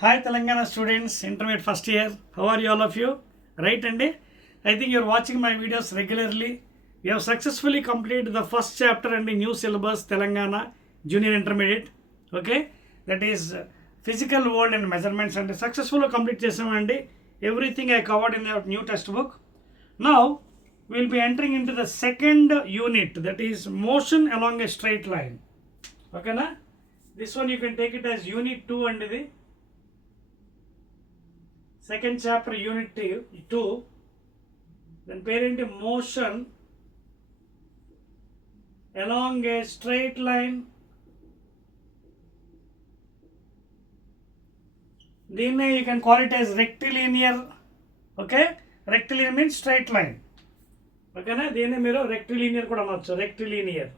Hi Telangana students, intermediate first year. How are you all of you? Right Andy? I think you're watching my videos regularly. We have successfully completed the first chapter and the new syllabus Telangana Junior Intermediate. Okay? That is physical world and measurements and successfully complete chesamanడి. Everything I covered in our new textbook. Now we'll be entering into the second unit, that is motion along a straight line. Okay na? This one you can take it as unit 2 and the second chapter unit 2, then parent motion along a straight line. Then you can call it as rectilinear. Okay, rectilinear means straight line. Okay na, then మీరు rectilinear కూడా అనొచ్చు. rectilinear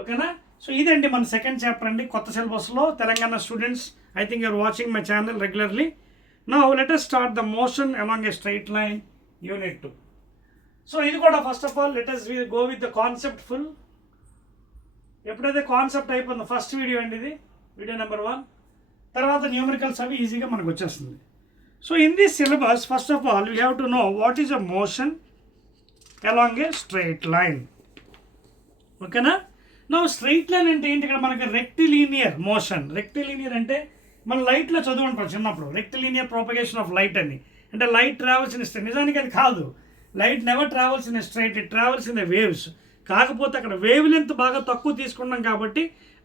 ఓకేనా. సో ఇదండి మన second chapter అండి కొత్త సిలబస్లో Telangana students. I think you're watching my channel regularly. Now let us start the motion along a straight line unit 2. So ఇది కూడా first of all let us go with the concept full. ఎప్పుడైతే concept అయిపోయిందో first video అండి ఇది, video number 1. తర్వాత న్యూమరికల్స్ అవి ఈజీగా మనకు వచ్చేస్తుంది. So in this syllabus first of all you have to know what is a motion along a straight line. ఓకేనా. నా స్ట్రైట్ లైన్ అంటే ఏంటి? ఇక్కడ మనకి రెక్టిలీనియర్ మోషన్. రెక్టిలీనియర్ అంటే మన లైట్లో చదువుకుంటాం చిన్నప్పుడు, రెక్టిలీనియర్ ప్రోపగేషన్ ఆఫ్ లైట్ అని. అంటే లైట్ ట్రావెల్స్ ఇన్ స్ట్రైట్. నిజానికి అది కాదు, light never travels in straight, it travels in the waves. కాకపోతే అక్కడ వేవ్ లెంత్ బాగా తక్కువ తీసుకున్నాం కాబట్టి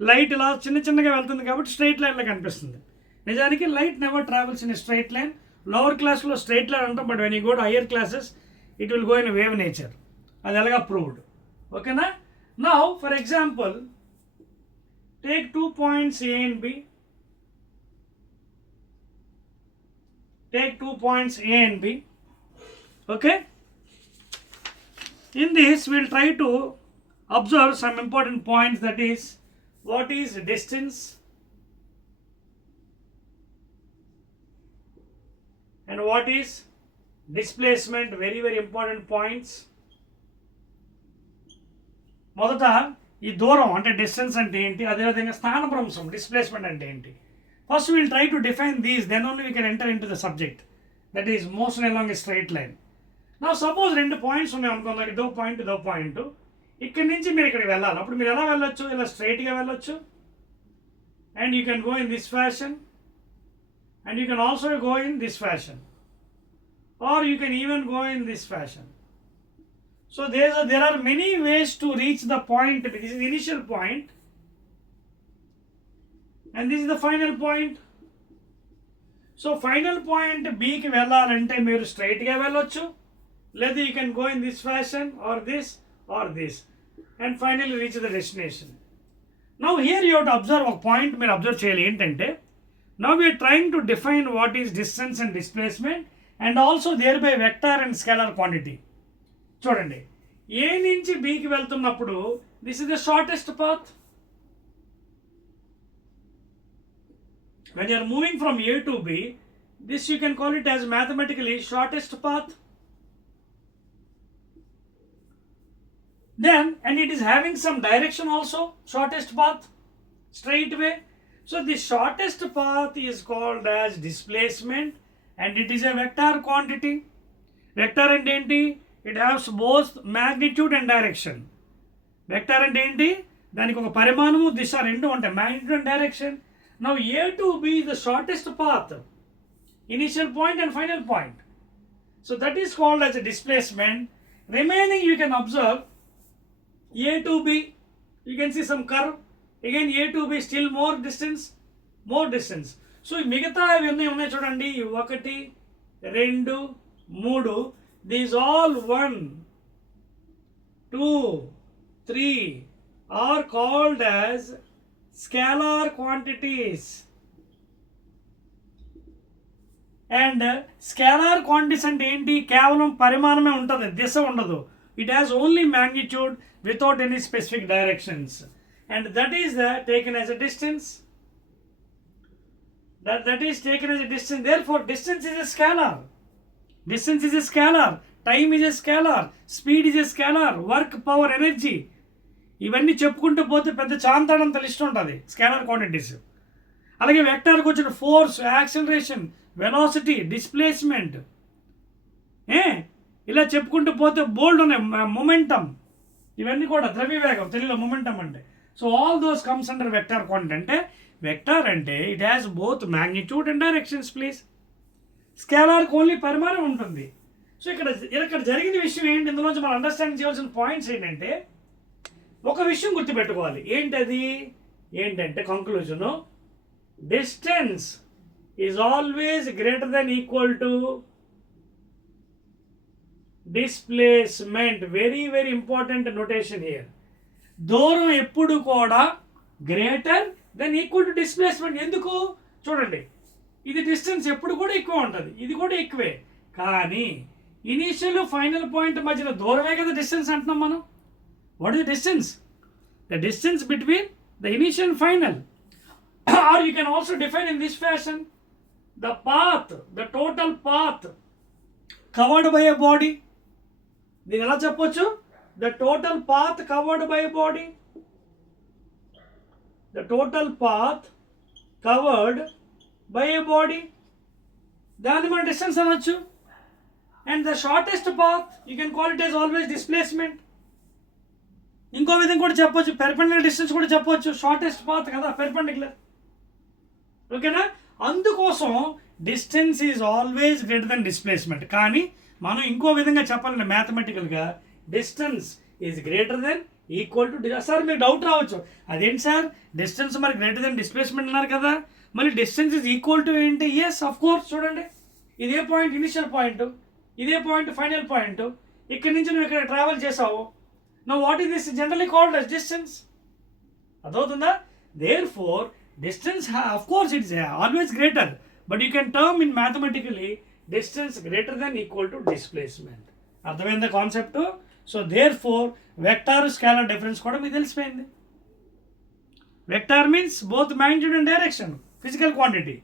లైట్ ఇలా చిన్న చిన్నగా వెళ్తుంది కాబట్టి స్ట్రైట్ లైన్లో కనిపిస్తుంది. నిజానికి light never travels in straight line. Lower క్లాస్లో స్ట్రైట్ లైన్ అంటాం, but when you go to higher classes it will go in wave nature. అది ఎలాగా ప్రూవ్డ్. ఓకేనా. Now, for example, take 2 points A and B. Take 2 points A and B. Okay? In this, we'll try to observe some important points, that is, what is distance and what is displacement. Very, very important points. మొదట ఈ దూరం అంటే డిస్టెన్స్ అంటే ఏంటి, అదేవిధంగా స్థానభ్రంశం displacement అంటే ఏంటి. First will try to define these, then only we can enter in to the subject, that is motion along a straight line. నా సపోజ్ 2 పాయింట్స్ ఉన్నాయి అనుకుందాం, ఇదో పాయింట్. ఇక్కడి నుంచి మీరు ఇక్కడికి వెళ్ళాలి. అప్పుడు మీరు ఎలా వెళ్ళొచ్చు? ఇలా స్ట్రైట్గా వెళ్ళొచ్చు, and you can go in this fashion, and you can also go in this fashion, or you can even go in this fashion. So there are many ways to reach the point. This is the initial point and this is the final point. So final point B ki vellalante meeru straight ga vellochu, ledha you can go in this fashion or this and finally reach the destination. Now here you have to observe a point. Meer observe cheyali entante, now we are trying to define what is distance and displacement and also thereby vector and scalar quantity. చూడండి, ఏ నుంచి బికి వెళ్తున్నప్పుడు this is the shortest path. When you are moving from A to B, this you can call it as mathematically shortest path. Then and it is having some direction also, shortest path, straight way. So the shortest path is called as displacement and it is a vector quantity. Vector and enti, it has both magnitude and direction. Vector and enti, దానికి ఒక పరిమాణము దిశ రెండు ఉంటాయి, magnitude and direction. Now A to B is the shortest path, initial point and final point. So that is called as a displacement. Remaining you can observe A to B, you can see some curve. Again A to B still more distance. So మిగతా ఇవన్నీ ఉన్నాయి చూడండి, 1 2 3, these all 1 2 3 are called as scalar quantities. And scalar quantities అంటే ఏంటి? కేవలం పరిమాణమే ఉంటుంది, దిశ ఉండదు. It has only magnitude without any specific directions, and that is taken as a distance. That is taken as a distance. Therefore distance is a scalar. Time is a scalar, speed is a scalar, work, power, energy. ఇవన్నీ చెప్పుకుంటూ పోతే పెద్ద చాంతాడంత లిస్ట్ ఉంటుంది scalar quantities. అలాగే వెక్టార్కి వచ్చిన force, acceleration, velocity, displacement, ఇలా చెప్పుకుంటూ పోతే బోల్డ్ ఉన్నాయి. మొమెంటమ్, ఇవన్నీ కూడా ద్రవ్యవేగం, తెలుగులో మొమెంటమ్ అంటే. So all those comes under vector quantity. అంటే వెక్టార్ అంటే it has both magnitude and directions please. స్కేలార్కి ఓన్లీ పరిమాణం ఉంటుంది. సో ఇక్కడ జరిగిన విషయం ఏంటి, ఇందులోంచి మనం అండర్స్టాండ్ చేయాల్సిన పాయింట్స్ ఏంటంటే, ఒక విషయం గుర్తుపెట్టుకోవాలి. ఏంటంటే conclusion, distance is always greater than equal to displacement. Very very important notation here. దూరం ఎప్పుడు కూడా greater than equal to displacement. ఎందుకు చూడండి, ఇది డిస్టెన్స్ ఎప్పుడు కూడా ఎక్కువ ఉంటుంది, ఇది కూడా ఎక్కువే. కానీ ఇనీషియల్ ఫైనల్ పాయింట్ మధ్యన దూరమే కదా డిస్టెన్స్ అంటున్నాం మనం. What is the distance? The distance between the initial and final. Or you can also define in this fashion, the path, the total path covered by a body. దీని ఎలా చెప్పొచ్చు? The total path covered by a body. The total path covered by a body. దాన్ని మనం డిస్టెన్స్ అనొచ్చు. And the shortest path, you can call it as always displacement. ఇంకో విధంగా కూడా చెప్పొచ్చు, పెర్పెండిక్యులర్ డిస్టెన్స్ కూడా చెప్పొచ్చు. షార్టెస్ట్ పాత్ కదా పెర్పెండిక్యులర్. ఓకేనా? అందుకోసం distance is always greater than displacement. కానీ మనం ఇంకో విధంగా చెప్పాలంటే మ్యాథమెటికల్గా distance is greater than equal to. Sir మీకు డౌట్ రావచ్చు, అదేంటి సార్ డిస్టెన్స్ మరి గ్రేటర్ దెన్ డిస్ప్లేస్మెంట్ అన్నారు కదా, మళ్ళీ డిస్టెన్స్ ఈజ్ ఈక్వల్ టు ఏంటి? Yes of course. చూడండి, ఇదే పాయింట్ ఇనిషియల్ పాయింట్, ఇదే పాయింట్ ఫైనల్ పాయింట్. ఇక్కడి నుంచి నువ్వు ఇక్కడ ట్రావెల్ చేసావు. Now what is this generally called as distance? అదవుతుందా? Therefore distance of course it is always greater, but you can term in mathematically distance greater than equal to displacement. అర్థమైందా concept? So therefore vector scalar difference కూడా మీకు తెలిసిపోయింది. Vector means both magnitude and direction, physical quantity.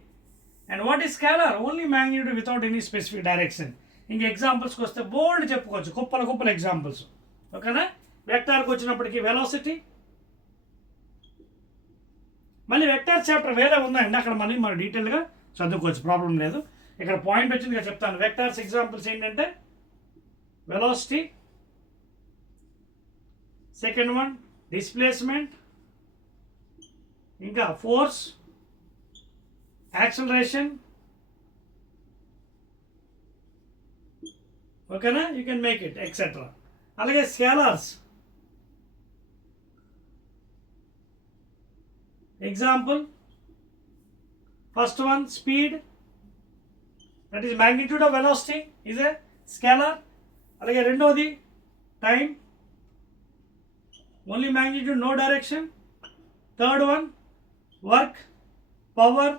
And what is scalar? Only magnitude without any specific direction. ఇంక ఎగ్జాంపుల్స్కి వస్తే బోల్డ్ చెప్పుకోవచ్చు, కుప్పల ఎగ్జాంపుల్స్. ఓకేనా? వెక్టార్కి వచ్చినప్పటికీ వెలాసిటీ, మళ్ళీ వెక్టార్ చాప్టర్ వేరే ఉందండి, అక్కడ మనం డీటెయిల్గా చదువుకోవచ్చు, ప్రాబ్లం లేదు. ఇక్కడ పాయింట్ వచ్చింది చెప్తాను. వెక్టార్స్ ఎగ్జాంపుల్స్ ఏంటంటే వెలాసిటీ, సెకండ్ వన్ డిస్ప్లేస్మెంట్, ఇంకా ఫోర్స్, యాక్సిలరేషన్. ఓకేనా? You can make it etcetera. అలాగే scalars example, first one speed, that is magnitude of velocity is a scalar. అలాగే రెండోది time, only magnitude no direction. Third one work, power,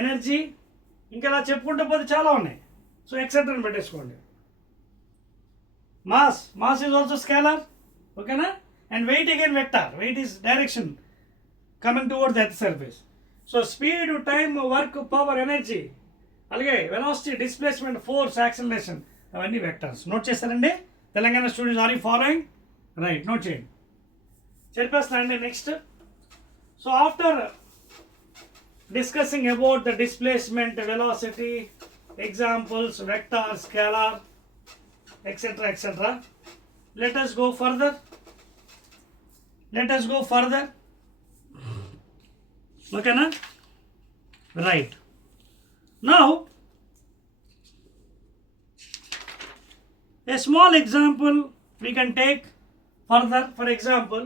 energy. ఇంకా ఇలా చెప్పుకుంటూ పోతే చాలా ఉన్నాయి. సో ఎక్సెట్రా పెట్టేసుకోండి. mass is also scalar. Okay na? And weight again vector. Weight is direction coming towards the earth surface. So speed, time, work, power, energy, alage velocity, displacement, force, acceleration, avani vectors. Note chesarandi Telangana students, are you following? Right, note cheyandi. Chepastandi next. So after discussing about the displacement, velocity, examples, vector, scalar, etc. Let us go further. Okay na? Right. Now a small example we can take further. For example,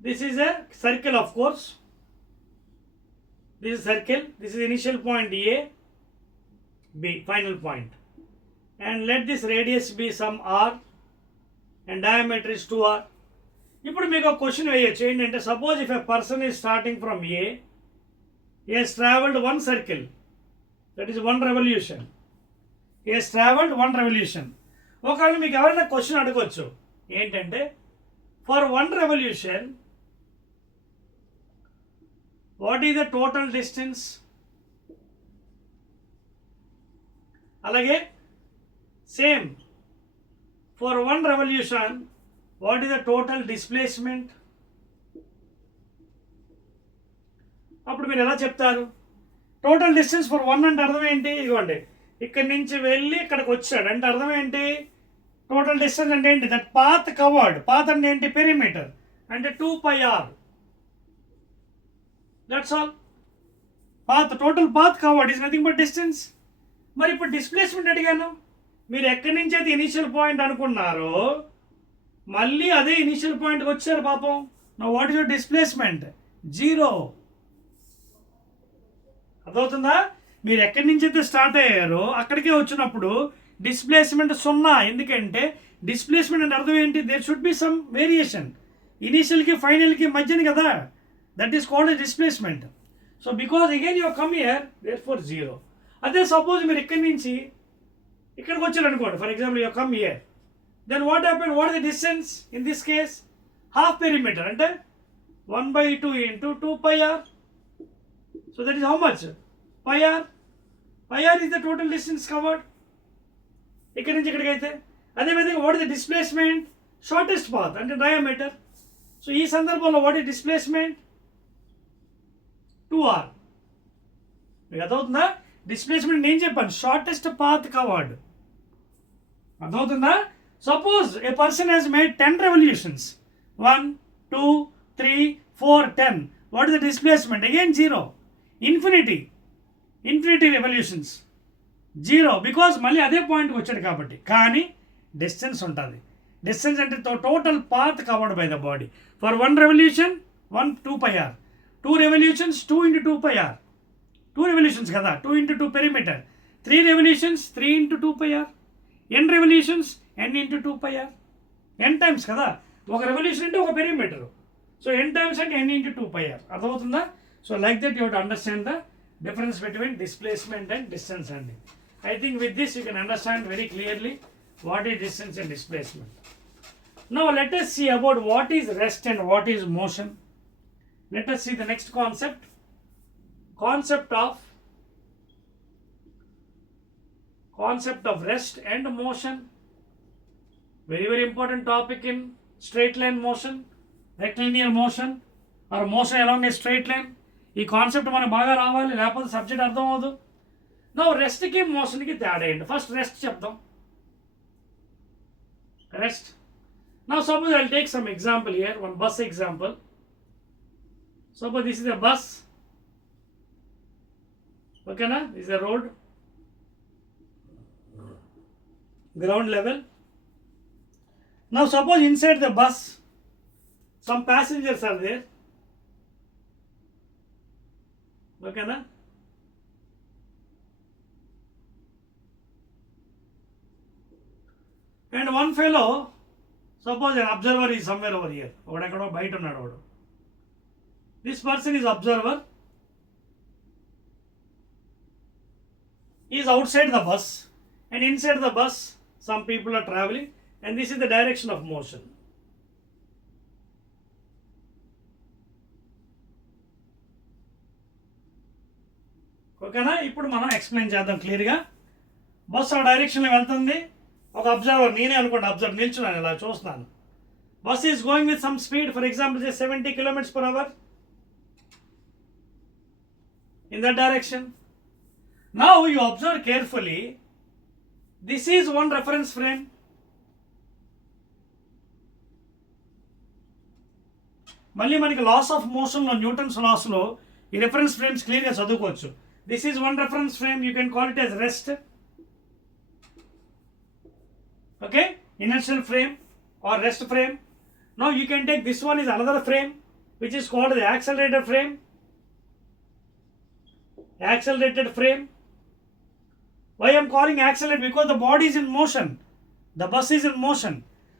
this is a circle, of course. This is circle. This is initial point A, B, final point. And let this radius be some r and diameter is 2r. ఇప్పుడు మీకు ఒక క్వశ్చన్ వేయచ్చు ఏంటంటే, suppose if a person is starting from A, he has traveled one circle, that is one revolution. He has traveled one revolution. ఒకవేళ మీకు ఎవరైనా క్వశ్చన్ అడగవచ్చు ఏంటంటే, for one revolution what is the total distance? అలాగే same For one revolution, what is the total displacement? అప్పుడు మీరు ఎలా చెప్తారు? టోటల్ డిస్టెన్స్ ఫర్ వన్ అంటే అర్థం ఏంటి? ఇదిగోండి, ఇక్కడి నుంచి వెళ్ళి ఇక్కడికి వచ్చాడు అంటే అర్థం ఏంటి? టోటల్ డిస్టెన్స్ అంటే ఏంటి? That path covered. పాత్ అంటే ఏంటి? పెరిమీటర్. అంటే 2πr. That's all. Path, total path covered is nothing but distance. మరి ఇప్పుడు డిస్ప్లేస్మెంట్ అడిగాను. మీరు ఎక్కడి నుంచి అయితే ఇనిషియల్ పాయింట్ అనుకున్నారో మళ్ళీ అదే ఇనిషియల్ పాయింట్కి వచ్చారు పాపం. నా వాట్ ఈస్ యువర్ డిస్ప్లేస్మెంట్? 0. అర్థమవుతుందా? మీరు ఎక్కడి నుంచి అయితే స్టార్ట్ అయ్యారో అక్కడికే వచ్చినప్పుడు డిస్ప్లేస్మెంట్ 0. ఎందుకంటే డిస్ప్లేస్మెంట్ అంటే అర్థం ఏంటి? There should be some variation. ఇనీషియల్కి ఫైనల్కి మధ్యని కదా, that is called a displacement. So because again you come here, there four 0. అదే సపోజ్ మీరు ఇక్కడి నుంచి ఇక్కడికి వచ్చారు అనుకోండి, for example you come here, then what happen? What the distance in this case? Half perimeter అంటే 1/2 into 2πr. So that is how much? πr. πr is the total distance covered. ఇక్కడి నుంచి ఇక్కడికి అయితే. అదేవిధంగా what is the displacement? Shortest path అంటే diameter. So ఈ సందర్భంలో what is displacement? 2r. మీకు అర్థమవుతుందా? డిస్ప్లేస్మెంట్ నేను చెప్పాను, షార్టెస్ట్ పాత్ కవర్డ్. అర్థమవుతుందా? సపోజ్ ఏ పర్సన్ హ్యాస్ మేడ్ 10 revolutions. 1, 2, 3, 4, 10. What is the displacement? Again 0. Infinity revolutions 0, బికాజ్ మళ్ళీ అదే పాయింట్కి వచ్చాడు కాబట్టి. కానీ డిస్టెన్స్ ఉంటుంది. డిస్టెన్స్ అంటే total path covered by the body. For 1 revolution 2πr. 2 revolutions 2 into 2πr. 2 revolutions కదా, 2 into 2 perimeter. 3 revolutions 3 into 2πr. n revolutions n into 2πr. n times కదా, ఒక రెవల్యూషన్ అంటే ఒక పెరిమీటర్. సో n టైమ్స్ అంటే n into 2πr. అర్థమవుతుందా? So like that you have to understand the difference between displacement and distance. And I think with this you can understand very clearly what is distance and displacement. Now let us see about what is rest and what is motion. Let us see the next concept. Concept of rest and motion. Very very important topic in straight line motion, rectilinear motion or motion along a straight line. ఈ కాన్సెప్ట్ మనకు బాగా రావాలి, లేకపోతే సబ్జెక్ట్ అర్థం అవ్వదు. నా రెస్ట్కి మోషన్కి తేడా ఏంటి? ఫస్ట్ రెస్ట్ చెప్దాం. రెస్ట్. నా suppose I will take some example here, one bus example. Suppose this is a bus. ఓకేనా? This is a road, ground level. నా suppose inside the bus some passengers are there. ఓకేనా? And one fellow, suppose an observer is somewhere over here. ఒకడెక్కడో బయట ఉన్నాడు వాడు. This person is observer, is outside the bus and inside the bus some people are traveling and this is the direction of motion. ఓకేనా? ఇప్పుడు మనం ఎక్స్ప్లెయిన్ చేద్దాం క్లియర్గా. బస్ ఆ డైరెక్షన్లో వెళ్తుంది. ఒక అబ్జర్వర్, నేనే అనుకోండి అబ్జర్వర్, నిల్చున్నాను ఇలా చూస్తున్నాను. Bus is going with some speed, for example 70 km/h in that direction. Now you observe carefully. This is one reference frame. మళ్ళీ మనకి లాస్ ఆఫ్ మోషన్లో, న్యూటన్స్ లాస్లో ఈ రెఫరెన్స్ ఫ్రేమ్స్ క్లియర్గా చదువుకోవచ్చు. This is one reference frame, you can call it as rest. Okay, inertial frame or rest frame. Now you can take this one is another frame which is called the accelerated frame. Accelerated frame. Why I am calling accelerated? Because the body is in motion, the bus is in motion.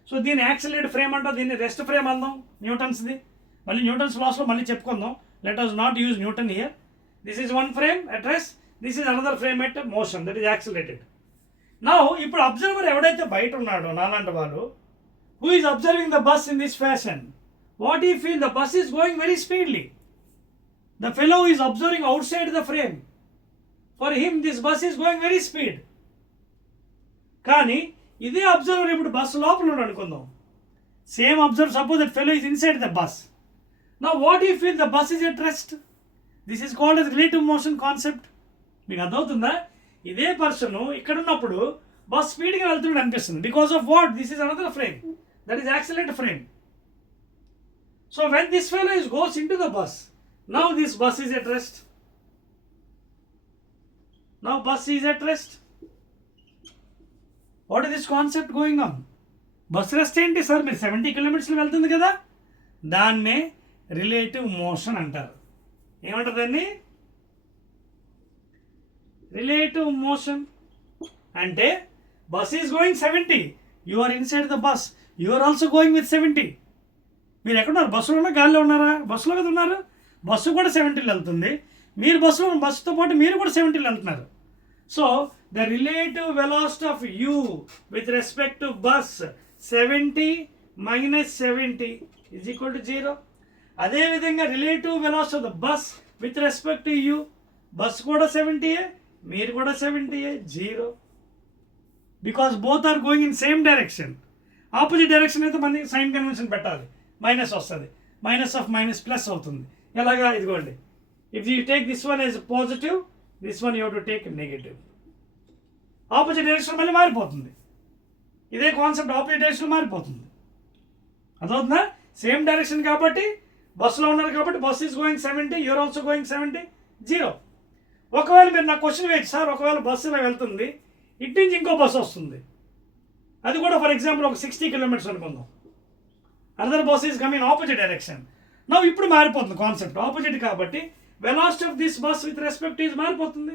So దీని accelerated frame అంటాం, దీన్ని rest frame అందాం న్యూటన్స్ది. మళ్ళీ న్యూటన్స్ లాస్లో మళ్ళీ చెప్పుకుందాం. Let us not use Newton here. This is one frame at rest, this is another frame at motion, that is accelerated. Now ఇప్పుడు అబ్జర్వర్ ఎవడైతే బయట ఉన్నాడో నాలాంటి వాడు, who is observing the bus in this fashion, what he feel? The bus is going very speedily. The fellow is observing outside the frame. For him this bus is going very speed. కానీ ఇదే అబ్జర్వర్ ఇప్పుడు బస్సు లోపల ఉన్నాడు అనుకుందాం. Same observer, suppose that fellow is inside the bus. Now what you feel the bus is at rest. This is called as relative motion concept. మీకు అర్థమవుతుందా? ఇదే పర్సన్ ఇక్కడ ఉన్నప్పుడు బస్ స్పీడ్గా వెళ్తున్నాడు అనిపిస్తుంది. Because of what? This is another frame, that is accelerant frame. So when this fellow is goes in to the bus, now this bus is at rest. Now bus is at rest. What is this concept going on? Bus rest ఏంటి సార్? మీరు 70 కిలోమీటర్స్లో వెళ్తుంది కదా, దాన్నే relative motion అంటారు. ఏమంటారు దాన్ని? Relative motion. అంటే bus is going 70, you are inside the bus, you are also going with 70. మీరు ఎక్కడున్నారు? బస్సులో ఉన్నా, గాలిలో ఉన్నారా? బస్సులో కదా ఉన్నారు. బస్సు కూడా 70లో వెళ్తుంది, మీరు బస్సుతో పాటు మీరు కూడా 70లో వెళ్తున్నారు. So the relative velocity of you with respect to bus 70 minus 70 is equal to 0. అదేవిధంగా relative velocity of the bus with respect to you, bus కూడా 70, మీరు కూడా 70, 0. Because both are going in same direction. Opposite direction అయితే మనకి sign convention పెట్టాలి, minus వస్తుంది, minus of minus plus అవుతుంది. ఎలాగా? ఇదిగోండి, if you take this one as positive, this one you have to take negative. Opposite direction మళ్ళీ మారిపోతుంది. ఇదే కాన్సెప్ట్ ఆపోజిట్ డైరెక్షన్ మారిపోతుంది. అదవుతుందా? సేమ్ డైరెక్షన్ కాబట్టి బస్సులో ఉన్నారు కాబట్టి bus is going 70, you're also going 70, 0. ఒకవేళ మీరు నాకు క్వశ్చన్ వేయచ్చు, సార్ ఒకవేళ బస్సు ఇలా వెళ్తుంది, ఇటు నుంచి ఇంకో బస్సు వస్తుంది, అది కూడా ఫర్ ఎగ్జాంపుల్ ఒక 60 కిలోమీటర్స్ అనుకుందాం. Another bus is coming opposite direction. నా ఇప్పుడు మారిపోతుంది కాన్సెప్ట్, ఆపోజిట్ కాబట్టి velocity of this bus with respect is మారిపోతుంది.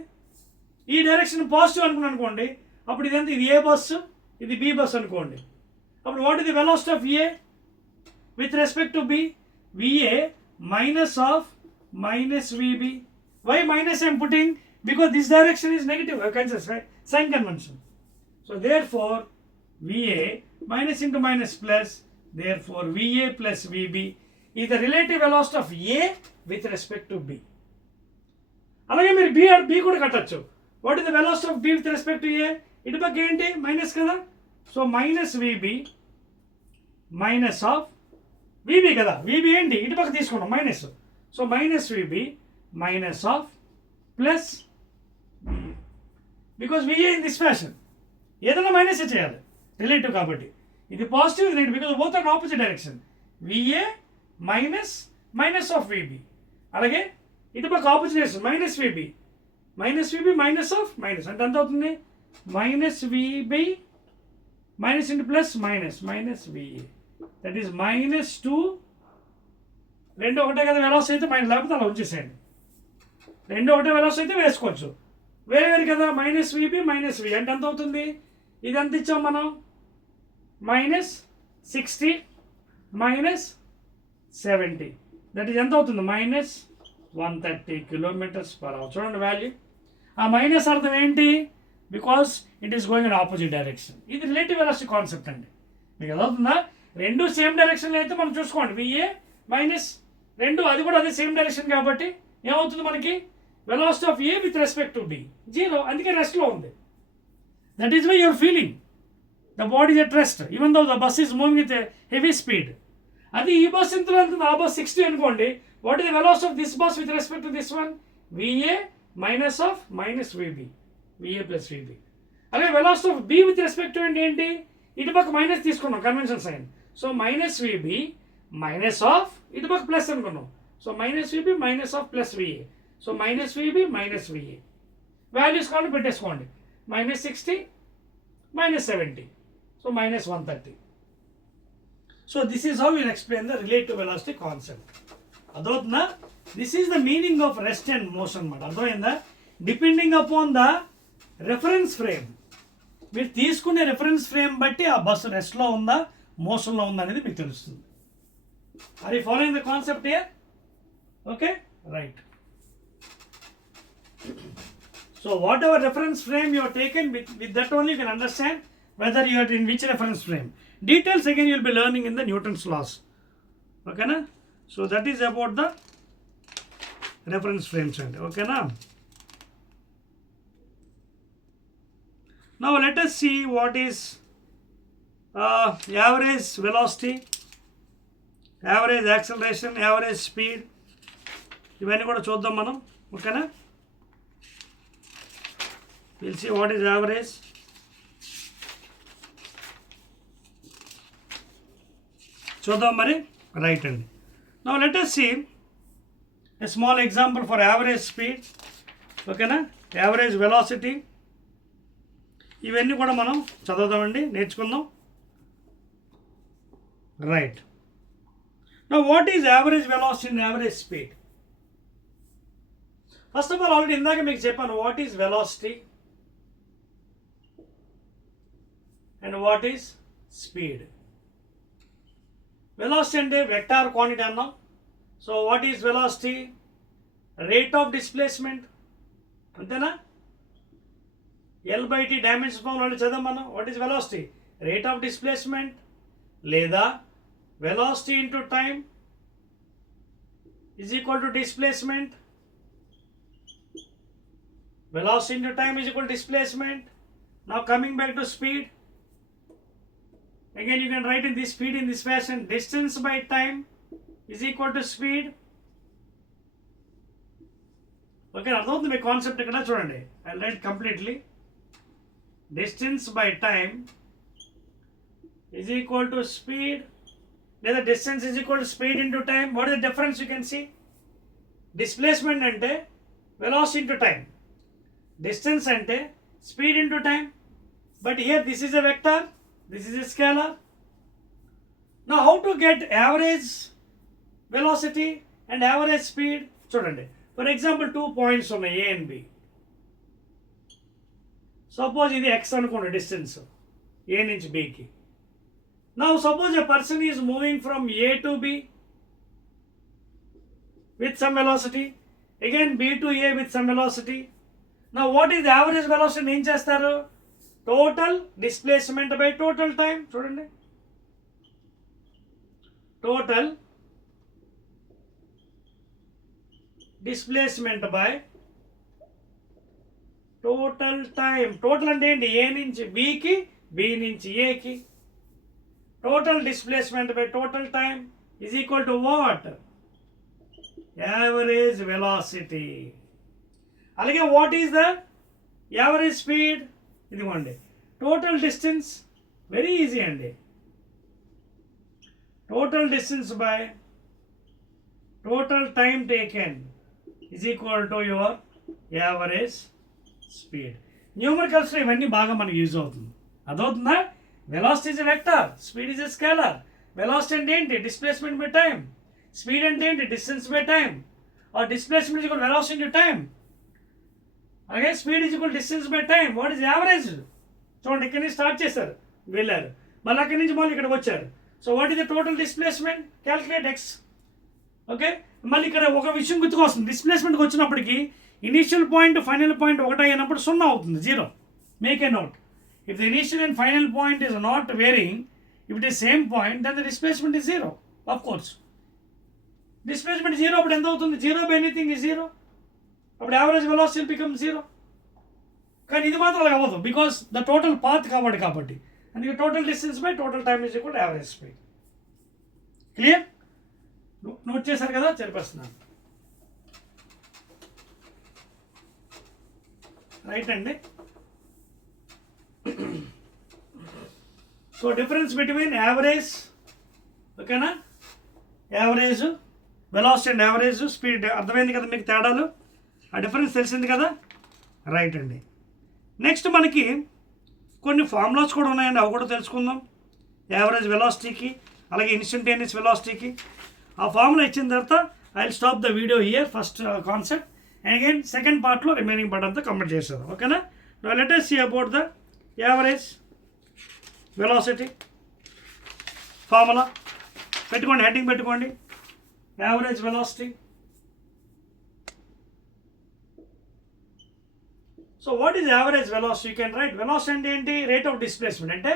ఈ డైరెక్షన్ పాజిటివ్ అనుకోండి, అప్పుడు ఇదంతా ఇది ఏ బస్సు, ఇది బి బస్ అనుకోండి. అప్పుడు what is the velocity of A with respect to B? VA minus of minus VB. Why minus I'm putting? Because this direction is negative, sign convention. So therefore VA minus into minus plus, therefore VA plus VB is the relative velocity of A with respect to B. అలాగే మీరు B కూడా కట్టచ్చు. What is the velocity of B with respect to A? ఇటు పక్క ఏంటి? Minus కదా. So minus VB minus of VB కదా. VB ఏంటి? ఇటు పక్క తీసుకున్నాం minus. So minus VB minus of plus because VA in this fashion. ఏదైనా మైనస్ చేయాలి రిలేటివ్ కాబట్టి. ఇది పాజిటివ్, ఇది negative, because both are opposite direction. VA minus minus of VB. అలాగే ఇటు పక్క opposite direction minus VB minus of minus, అంటే ఎంత అవుతుంది? Minus VB minus into plus minus minus VA, that is -2. రెండు ఒకటే కదా వెలాసిటీ అయితే, మైనస్ లేకపోతే అలా ఉంచేసేయండి. రెండు ఒకటే వెలాసిటీ అయితే వేసుకోవచ్చు, వేరే వేరు కదా. మైనస్ విబి మైనస్ వి అంటే ఎంత అవుతుంది? ఇది ఎంత ఇచ్చాం మనం? -60 మైనస్ 70, దట్ ఈజ్ ఎంత అవుతుంది? -130 కిలోమీటర్స్ పర్ అవర్. చూడండి వాల్యూ. ఆ మైనస్ అర్థం ఏంటి? Because it is going in opposite direction. ఇది రిలేటివ్ వెలాసిటీ కాన్సెప్ట్ అండి. మీకు అదవుతుందా? రెండు సేమ్ డైరెక్షన్లో అయితే మనం చూసుకోండి, విఏ మైనస్ రెండు, అది కూడా అదే సేమ్ డైరెక్షన్ కాబట్టి ఏమవుతుంది మనకి? Velocity of A with respect to B 0, అందుకే రెస్ట్లో ఉంది. That is why your feeling the body is at rest even though the bus is moving with heavy speed. అది ఈ బస్ ఎంత వెళ్తుంది? ఆ బస్ 60 అనుకోండి. What is the velocity of this bus with respect to this one? VA minus of minus VB, VA plus VB. అలాగే velocity of B with respect to ఏంటి? ఇటు పక్క మైనస్ తీసుకున్నాం, convention sign. So minus VB minus of, ఇటు పక్క plus అనుకున్నాం. So minus VB minus of plus VA. So minus VB minus VA values కావాలి పెట్టేసుకోండి. -60 -70, so -130. So this is how we'll explain the relative velocity concept. అర్థమవుతుందా? This is the meaning of rest and motion మాట. అర్థమైందా? Depending upon the reference frame, మీరు తీసుకునే reference frame బట్టి ఆ బస్సు రెస్ట్లో ఉందా మోషన్లో ఉందా అనేది మీకు తెలుస్తుంది. Are you following the concept here? Okay, right. So whatever reference frame you are taken, with that only you can understand whether you are in which reference frame. Details again you will be learning in the Newton's laws. Okay na? So that is about the reference frames. Okay na? Now let us see what is average velocity, average acceleration, average speed, ఇవన్నీ కూడా చూద్దాం మనం. ఓకేనా? Will see what is average. చూద్దాం మరి. Right అండి. Now let us see a small example for average speed. ఓకేనా? Average velocity, ఇవన్నీ కూడా మనం చదువుదామండి, నేర్చుకుందాం. Right. Now what is average velocity and average speed? First of all already ఇందాక మీకు చెప్పాను what is velocity and what is speed. Velocity అంటే వెక్టార్ క్వాంటిటీ అన్నాం. So what is velocity? Rate of displacement, అంతేనా? L/T డైమెన్షన్ ఫార్మ్ వాళ్ళు చదవం మనం. What is velocity? Rate of displacement లేదా velocity into time is equal to displacement. Velocity into time is equal to displacement. Now coming back to speed. Again you can write in this speed in this fashion. Distance by time is equal to speed. Okay, అర్థమవుతుంది మీ కాన్సెప్ట్ ఇక్కడ చూడండి. I'll write completely. Distance by time is equal to speed. లేదా distance is equal to speed into time. What is the difference you can see? Displacement అంటే velocity into time. Distance ante speed into time, but here this is a vector, this is a scalar. Now how to get average velocity and average speed? Chudandi, for example 2 points unnai A and B. Suppose idi x anukondi distance A nunchi B ki. Now suppose a person is moving from A to B with some velocity, again B to A with some velocity. Now what is the average velocity? ఏం చేస్తారు? Total displacement by total time. చూడండి, total displacement by total time. Total అంటే ఏంటి? A నుంచి బికి, B నుంచి ఏకి. Total displacement by total time is equal to what? Average velocity. అలాగే what is the average speed? ఇదిగోండి, టోటల్ డిస్టెన్స్. వెరీ ఈజీ అండి. Total distance by total time taken is equal to your average speed. న్యూమరికల్స్లో ఇవన్నీ బాగా మనకు use అవుతుంది. అదవుతుందా? Velocity is a vector, speed is a scalar. Velocity అంటే ఏంటి? Displacement by time. స్పీడ్ అంటే ఏంటి? Distance by time. Or displacement equal velocity into time. అలాగే speed is equal distance by time. What is average? చూడండి, ఇక్కడి నుంచి స్టార్ట్ చేశారు, వెళ్ళారు, మళ్ళీ అక్కడి నుంచి మళ్ళీ ఇక్కడికి వచ్చారు. So what is the total displacement? Calculate X. Okay, మళ్ళీ ఇక్కడ ఒక విషయం గుర్తుకొస్తుంది. డిస్ప్లేస్మెంట్కి వచ్చినప్పటికి ఇనీషియల్ పాయింట్ ఫైనల్ పాయింట్ ఒకటి అయినప్పుడు 0 అవుతుంది, 0. Make a note. If the initial and final point is not varying, if it is same point, then the displacement is 0. Of course displacement 0 అప్పుడు ఎంత అవుతుంది? 0 బై ఎనీథింగ్ ఈజ్ 0. అప్పుడు average velocity become 0. కానీ ఇది మాత్రం అలా అవ్వదు, బికాస్ ద టోటల్ పాత్ కాబట్టి. అందుకే total distance by total time is equal average speed. Clear? Note చేశారు కదా? చెప్పేస్తున్నాను. రైట్ అండి. సో డిఫరెన్స్ బిట్వీన్ యావరేజ్, ఓకేనా, average velocity and average speed అర్థమైంది కదా మీకు తేడాలు? ఆ డిఫరెన్స్ తెలిసింది కదా? రైట్ అండి. నెక్స్ట్ మనకి కొన్ని ఫార్ములాస్ కూడా ఉన్నాయండి, అవి కూడా తెలుసుకుందాం. యావరేజ్ వెలాసిటీకి అలాగే ఇన్స్టంటేనియస్ వెలాసిటీకి. ఆ ఫార్ములా ఇచ్చిన తర్వాత I will stop the video here. First concept and again second పార్ట్లో రిమైనింగ్ పార్ట్ అంతా కంప్లీట్ చేస్తారు. ఓకేనా? Now let us see about the average velocity formula. పెట్టుకోండి, హెడ్డింగ్ పెట్టుకోండి, average velocity. So what is average velocity? You can write velocity అంటే ఏంటి? Rate of displacement అంటే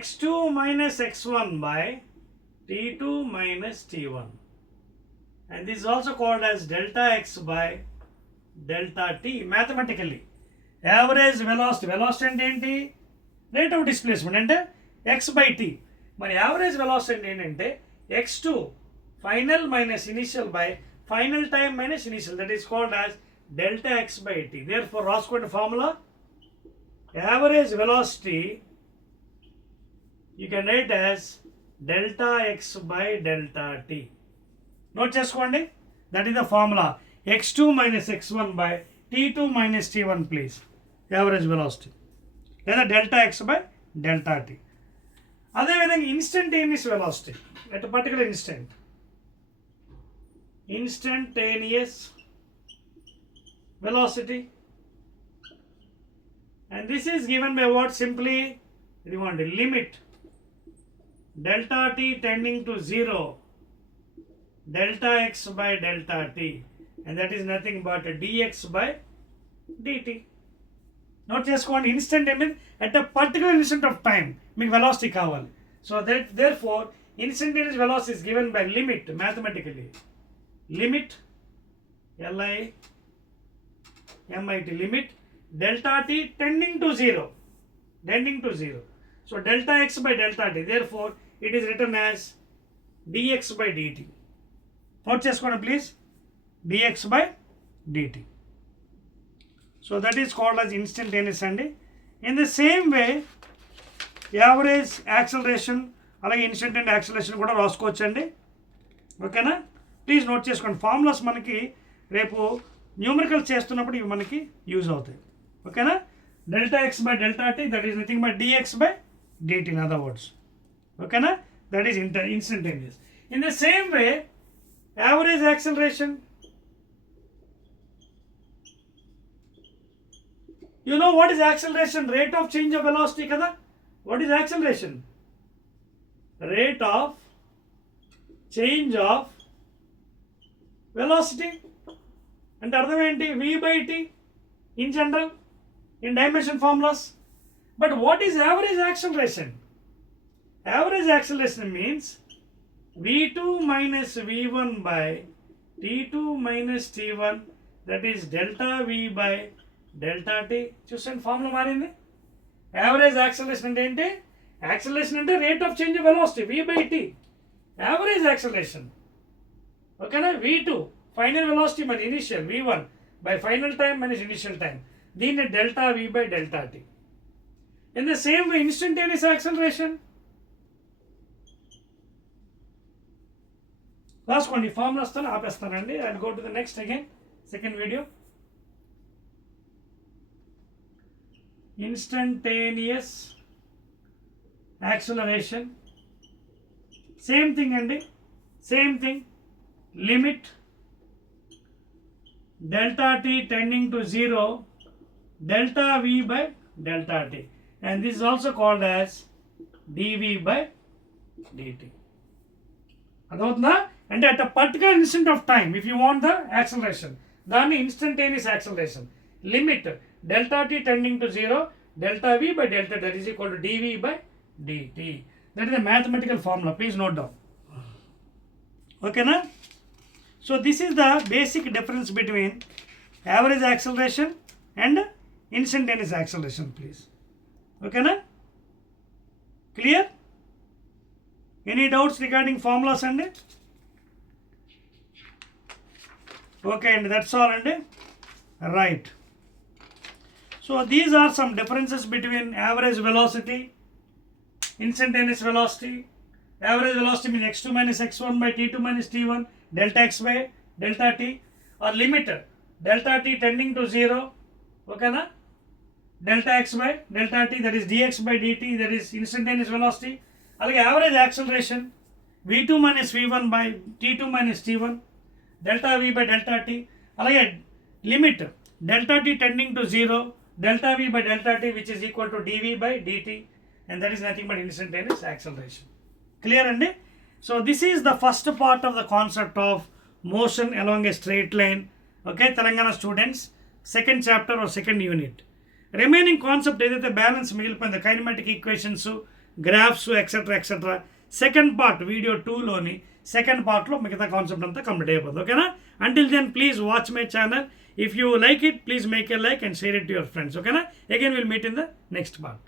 x2 minus x1 by t2 minus t1, and this is also called as delta x by delta t mathematically. Average velocity అంటే ఏంటి? Rate of displacement అంటే x by t. మరి average velocity ఏంటంటే x2 final minus initial by final time minus initial, that is called as delta x by t. Therefore రాసుకోండి formula, average velocity you can write as delta x by delta t. Note చేసుకోండి, that is the formula x2 minus x1 by t2 minus t1 please, average velocity లేదా delta x by delta t. అదేవిధంగా instantaneous velocity at a particular instant, instantaneous velocity, and this is given by what? Simply you want a limit delta t tending to 0 delta x by delta t, and that is nothing but dx by dt. Note చేసుకోండి, instantaneous at a particular instant of time మీకు వెలాసిటీ కావాలి. So that therefore instantaneous velocity is given by limit mathematically. Limit LIMIT limit delta t tending to 0. So delta x by delta t. Therefore, it is written as dx by dt. Note చేసుకోండి please, dx by dt. So that is called as instantaneous. And in the same way, average acceleration అలాగే instantaneous acceleration కూడా రాసుకోవచ్చండి. ఓకేనా, please note చేసుకోండి. ఫార్ములాస్ మనకి రేపు న్యూమరికల్ చేస్తున్నప్పుడు ఇవి మనకి యూజ్ అవుతాయి. ఓకేనా, delta x by delta t, that is nothing but dx by dt in other words. ఓకేనా, that is instantaneous. In the same way average acceleration, you know what is acceleration? Rate of change of velocity కదా. What is acceleration? Rate of change of velocity. అంటే అర్థం ఏంటి? v by t in general in dimension formulas. But what is average acceleration? Average acceleration means v2 minus v1 by t2 minus t1, that is delta v by delta t. చూసండి, formula మారింది. Average acceleration అంటే ఏంటి? Acceleration అంటే rate of change of velocity v by t, average acceleration. ఓకేనా, v2 final velocity మన initial, v1 by final time minus initial time, దీన్ని delta v by delta t. In the same way instantaneous acceleration, రాసుకోండి formula వస్తాను, ఆపేస్తానండి. I go to the next again, second video. Instantaneous acceleration, same thing and same thing, limit delta t tending to 0 delta v by delta t, and this is also called as dv by dt. అదవుతుందా? అంటే at a particular instant of time if you want the acceleration, దాన్ని instantaneous acceleration, limit delta t tending to 0 delta v by delta, that is equal to dv by dt. That is the mathematical formula, please note down. Okay na? So this is the basic difference between average acceleration and instantaneous acceleration, please. Okay na? Clear? Any doubts regarding formulas and okay, and that's all and right. So these are some differences between average velocity, instantaneous velocity. Average velocity means x2 minus x1 by t2 minus t1 delta x by delta t, or limit delta t tending to 0. Okay na? Delta x by delta t, that is dx by dt, that is instantaneous velocity. Alage average acceleration v2 minus v1 by t2 minus t1 delta v by delta t. Alage limit delta t tending to 0 delta v by delta t, which is equal to dv by dt, and that is nothing but instantaneous acceleration. Clear and so this is the first part of the concept of motion along a straight line. Okay, Telangana students, second chapter or second unit. Remaining concept ఏదైతే balance మిగిలిపోయింది, kinematic equations, graphs etcetera etcetera, second part video 2లోని second పార్ట్లో మిగతా concept అంతా complete అయిపోతుంది. ఓకేనా? Until then please watch my channel. If you like it, please make a like and share it to your friends. Okay na? Again we'll meet in the next part.